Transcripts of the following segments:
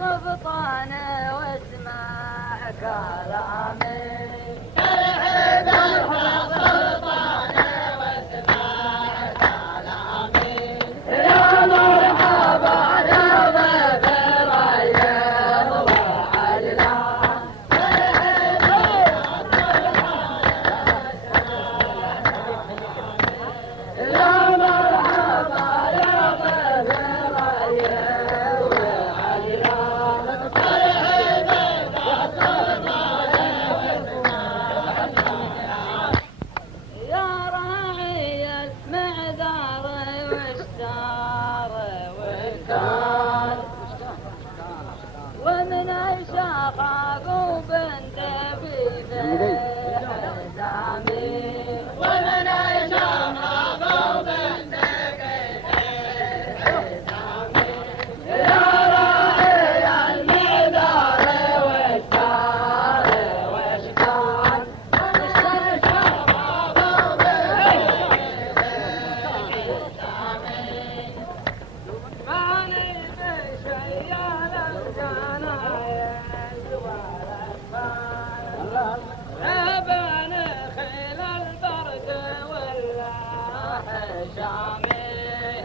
السلطان واسمع كلامي. ومن الشقاق وبنت في دامي. ومن الشقاق وبنت في دامي. يا راعي المدار والشار والشار. الشقاق وبنت في دامي. ماني بشيال ابن خيل البرد ولا حشامي.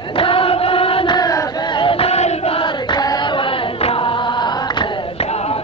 ابن خيل البرد ولا حشامي.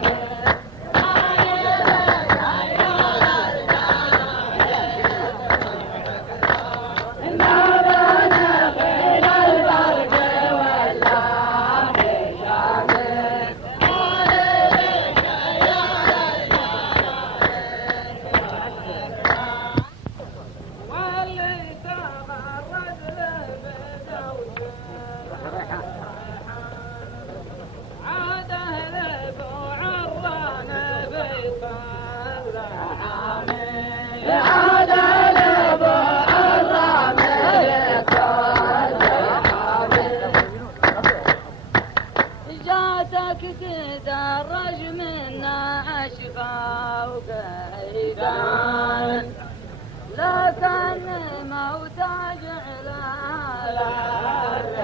تدرج منا أشقى وقيدان. لكن موت جعل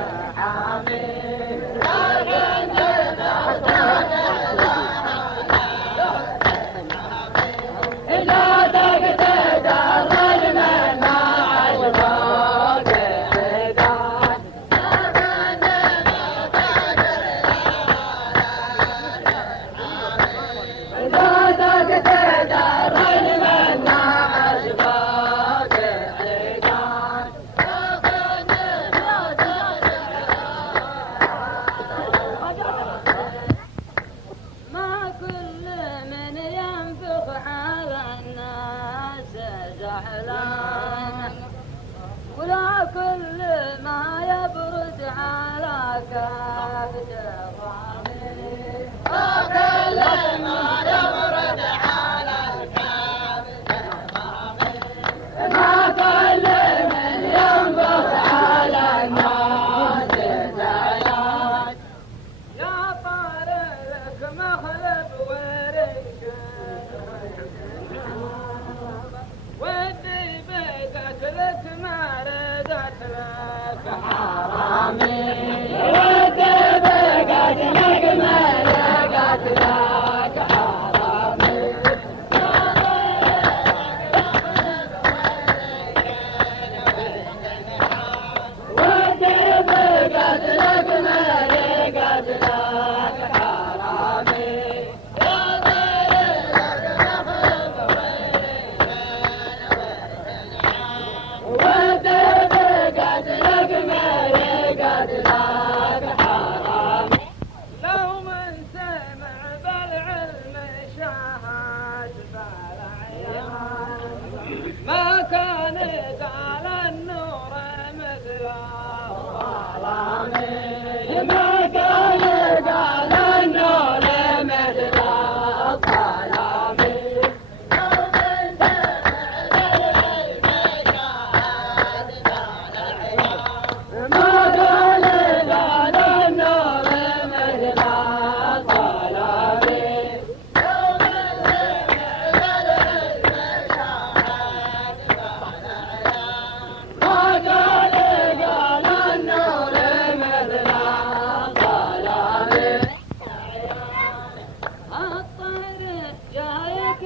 الرحامي. لا تقتدر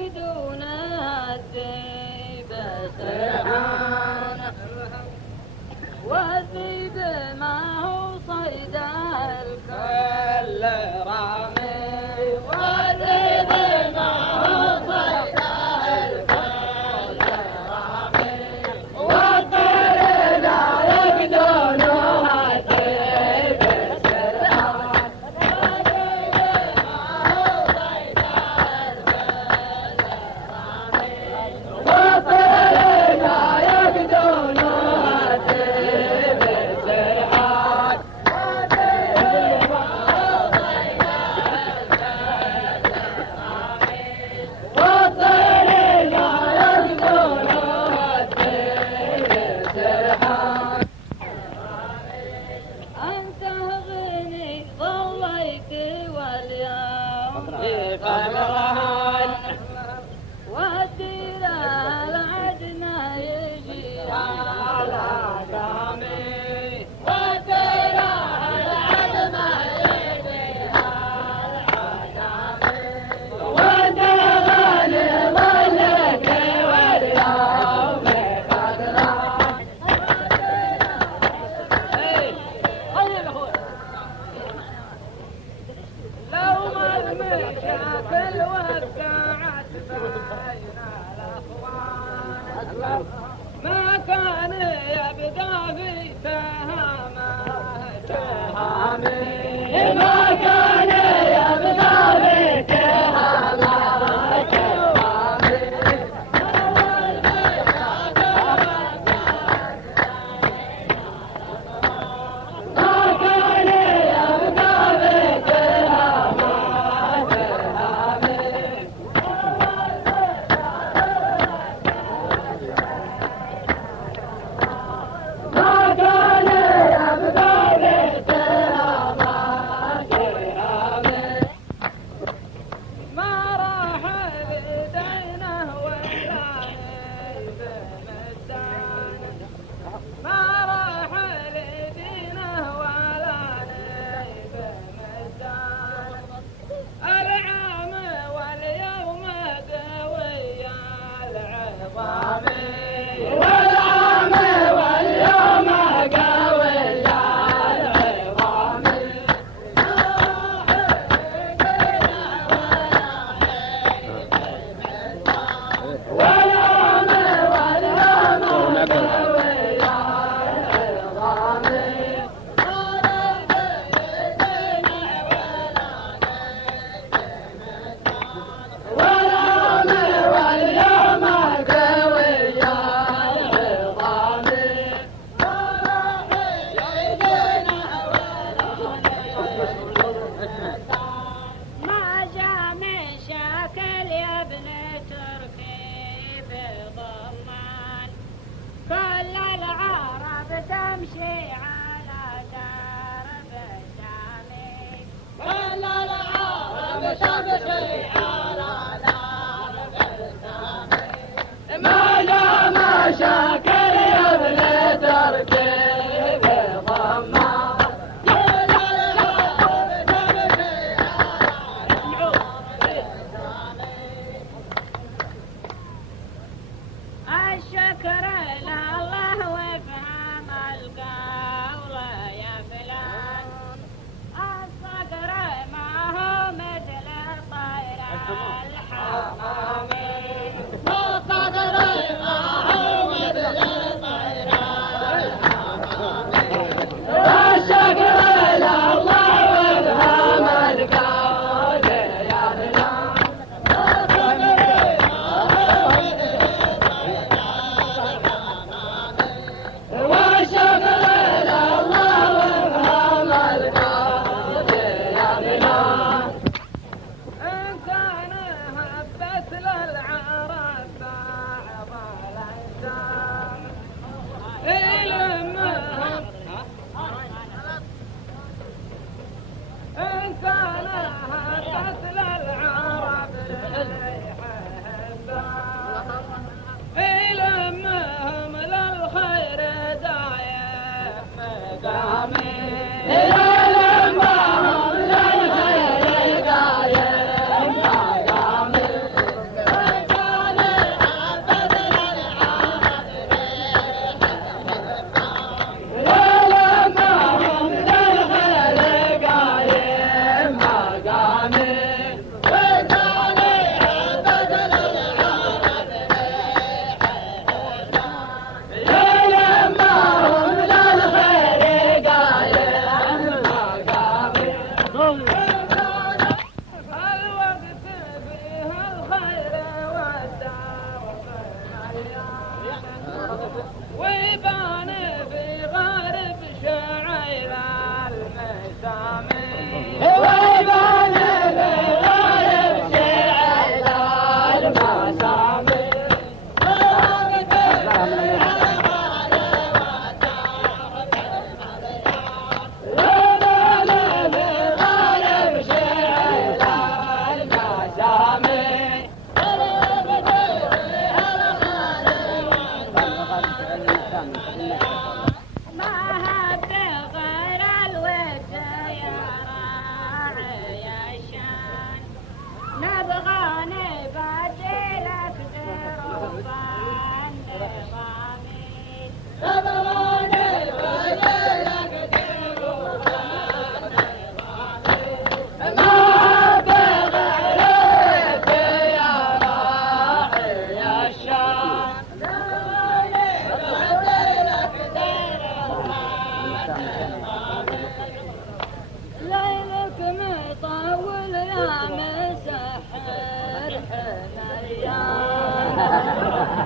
يقدون الذيب سرحان والذيب ما هو صيد الكل رامي والذيب ما هو صيد الكل رامي والطير لا يقدون الذيب سرحان والذيب ما هو صيد الكل رامي والطير لا يقدون الذيب سرحان أنت غني ضويت واليوم فالرهان والدير العدنا يجي على قامي والدير العدنا يجي على قامي والدير ضلك واليوم فالرهان لو ما المشاكل وقعت بين الأخوان ما كان يبقى في تهامي ما كان يبقى في تمشي على درب السامي كل العرب تمشي على درب السامي ما جاء مشاكل يا ابن تركيب ضمان كل العرب تمشي على درب السامي الشكر لله وافهم القول يا فلان الصقر ما هو مثل طير الحمامي الصقر ما هو مثل طير الحمامي الشكر لله وافهم القول يا فلان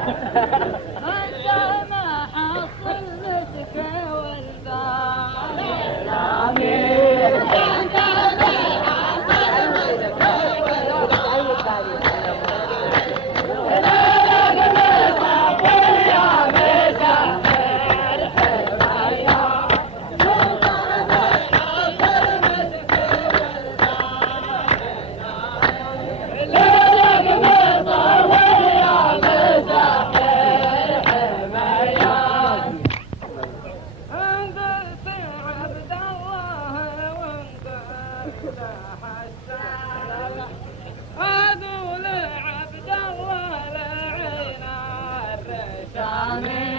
انت ما حصل مسك والبال انت ما حصل مسك Amen.